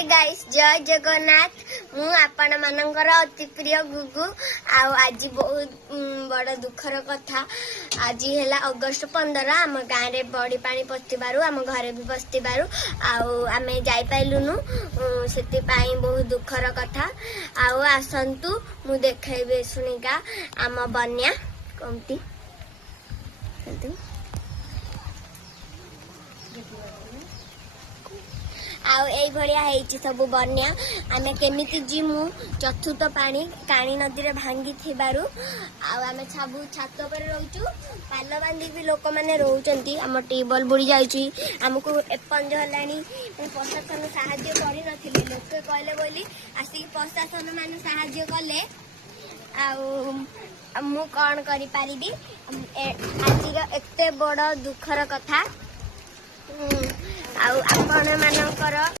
hi guys जय जगन्नाथ मु आपण मानकर अति प्रिय गुगु आज बहुत बड़ दुखर कथा आज है अगस्ट 15 आम गाँव में बड़ी पानी पशिबारू आम घरे भी पशिबारू आम जाइलुनु से बहुत दुखर कथा आसतु मु देखेबे शुणिका आम बन्या कमती सब बन्या आम केमी जीमु चतुर्थ पानी काणी नदी में भांगी थिबारु आम सब छात पर रोचु पाल बांधी भी लोक मैंने रोचंती आम टेबल बुड़ी जाइए आमको एपंज हलानी प्रशासन साहाय्य करि नथिले लोके कहले बोली आसिक प्रशासन मान साहाय्य कले मु कौन करि पारिबी आज एते बड़ दुखर कथा आपण मानकर